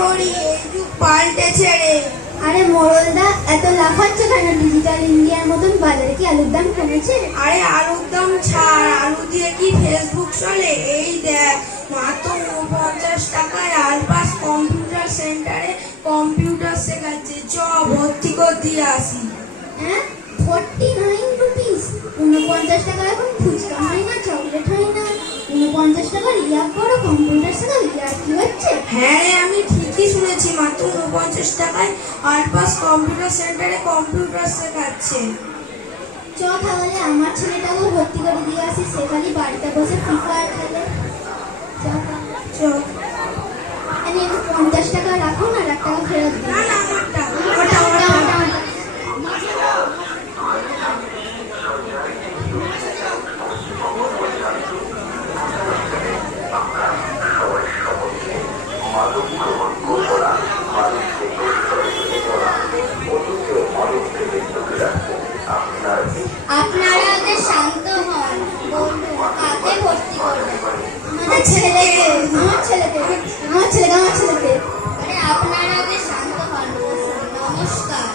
হরি এই যুগ পাল্টেছে রে। আরে মোড়লদা, এত লাফাচ্ছ কেন? ডিজিটাল ইন্ডিয়ার মতন বাজারে কি আলুর দাম কমেছে? আরে আলুর দাম ছাড়, আলু দিয়ে কি ফেসবুক চলে? এই দেখ, মাত্র 49 টাকায় আলপাস কম্পিউটার সেন্টারে কম্পিউটার শেখাচ্ছে। চ ভর্তি করে দিয়ে আসি। হ্যাঁ, 49 রুপিস। 49 টাকা এখন ফুচকা হয় না, চকলেট হয় না। 49 টাকার ইয়া বড় কম্পিউটার শেখা, ইয়ার কি হচ্ছে? হ্যাঁ রে, আমি ঠিকই শুনেছি, মাত্র 49 টাকায় আলপাস কম্পিউটার সেন্টারে কম্পিউটার শেখাচ্ছে। চ তাহলে আমার ছেলেটাকেও ভর্তি করে দিয়ে আসি, সে খালি বাড়িতে বসে ফ্রি ফায়ার খেলে। চ তাহলে। চ। আমি 50 টাকা রাখুন আর 1 টাকা ফেরত দিন। না না, আমারটা ওটা, ওটা, ওটা, ওটা। আপনারা আগে শান্ত হন, বলুন কাকে ভর্তি করবেন? আমাদের ছেলেকে, আমার ছেলেকে, আমার ছেলেকে, আমার ছেলেকে। আরে আপনারা আগে শান্ত হন, বসুন। নমস্কার।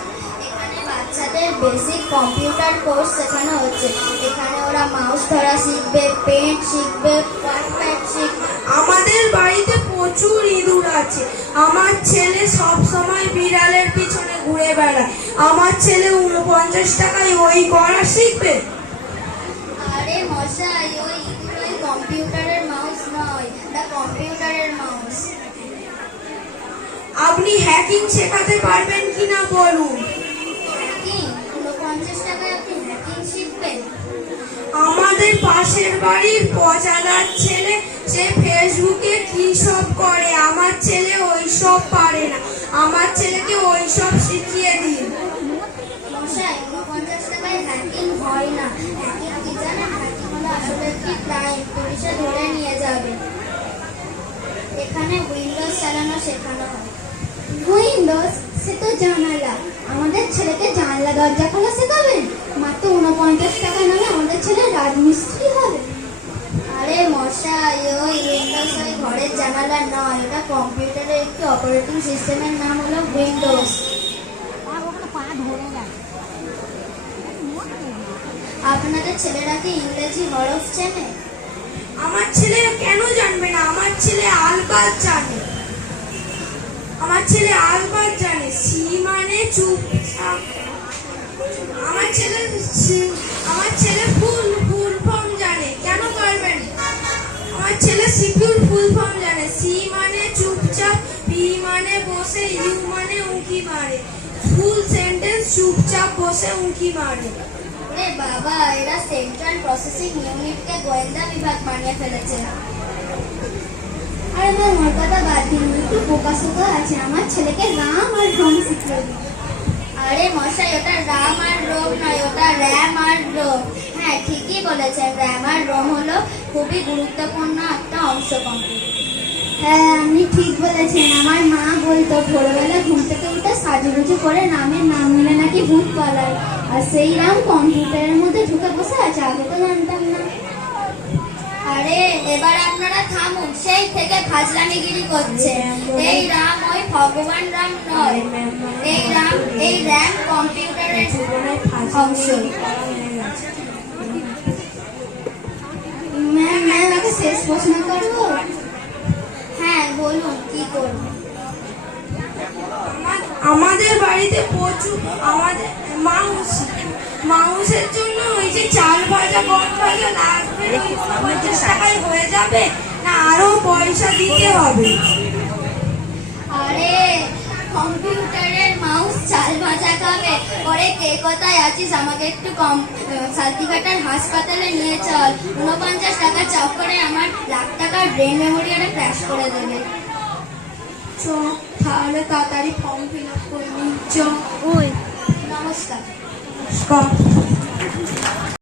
এখানে বাচ্চাদের বেসিক কম্পিউটার কোর্স শেখানো হচ্ছে। এখানে ওরা মাউস ধরা শিখবে, পেন্ট শিখবে, ওয়ার্ডপ্যাড শিখবে। আমাদের বাড়িতে প্রচুর ইঁদুর আছে। আমার ছেলে সব সময় বিড়ালের পিছনে ঘুরে বেড়ায়। আমার ছেলে 49 টাকায় ওই করা শিখবে? আরে মশাই, ওই ইঁদুর ওই কম্পিউটারের মাউস নয়, ওটা কম্পিউটারের মাউস। আপনি হ্যাকিং শেখাতে পারবেন কিনা বলুন? হ্যাকিং? 49 টাকায় আপনি হ্যাকিং শিখবেন? আমাদের পাশের বাড়ির পচাদার ছেলে, সে ফেসবুকে কি সব করে। আমার ছেলে ওইসব পারে না। আমার ছেলেকে ওইসব শিখিয়ে দিন। মশাই, 49 টাকায় হ্যাকিং হয় না। হ্যাকিং কি জানেন? হ্যাকিং হলো আসলে একটি ক্রাইম, পুলিশে ধরে নিয়ে যাবে। এখানে উইন্ডোজ চালানো শেখানো হয়। উইন্ডোজ? সে তো জানালা। আমাদের ছেলেকে জানলা দরজা খোলা শেখাবেন? মাত্র 49 টাকা নামে আমাদের ছেলে রাজমিস্ত্রি হবে? আরে মশাই, ওই উইন্ডোজ ওই ঘরের জানালা নয়, ওটা কম্পিউটারের একটি অপারেটিং সিস্টেমের নাম হলো উইন্ডোজ। আপনাদের ছেলেরা কি ইংরেজি হরফ চেনে? আমার ছেলে কেন জানবে না? আমার ছেলে আলবাত জানে। আমার ছেলে আলবাত জানে। সি মানে চুপচাপ। আমার ছেলে ফুল ফর্ম জানে। কেন পারবেন? আমার ছেলে সিকিউর ফুল ফর্ম জানে। সি মানে চুপচাপ, বি মানে বসে, ইউ মানে উঁকি মারে। ফুল সেন্টেন্স চুপচাপ বসে উঁকি মারে। রে বাবা, এরা সেন্ট্রাল প্রসেসিং ইউনিটকে গোয়েন্দা বিভাগ বানিয়ে ফেলেছে। আরে ভাই, ওর কথা বাদ দিন, একটু বোকাশোকা আছে। আমার ছেলেকে রাম আর রোম শিখিয়ে দিন। আরে মশাই, ওটা রাম আর রোম নয়, ওটা র্যাম আর রোম। হ্যাঁ, ঠিকই বলেছেন, র্যাম আর রোম হলো খুবই গুরুত্বপূর্ণ একটা অংশ কম্পিউটার। হ্যাঁ, আপনি ঠিক বলেছেন। আমার মা বলতো ভোরবেলা ঘুম থেকে উঠে সাজুগুজু করে রামের নাম নিলে নাকি ভূত পালায়, আর সেই রাম কম্পিউটারের মধ্যে ঢুকে বসে আছে। আগে তো জানতাম না। আরে এবার আপনারা থামুন, সেই থেকে ফাজলামিগিরি করছে। এই রাম ওই ভগবান রাম নয়, এই র্যাম কম্পিউটারের অংশ। ম্যাম, আমাকে শেষ প্রশ্ন করবো? হ্যাঁ বলুন, কি করবো? আমাদের বাড়িতে প্রচুর মাউসের জন্য ওই যে চাল ভাজা গম ভাজা লাগবে। 49 টাকায় হয়ে যাবে না আরো পয়সা দিতে হবে? আরে কম্পিউটারের মাউস চাল ভাজা খাবে? পরে কে কোথায় আছিস, আমাকে একটু শান্তিঘাটার হাসপাতালে নিয়ে চল। 49 টাকা চক্করে আমার লাখ টাকার ব্রেন মেমোরিয়ালে ক্র্যাশ করে দেবে। চ, তাহলে তাড়াতাড়ি ফর্ম ফিল আপ করে নিই। চ। নমস্কার।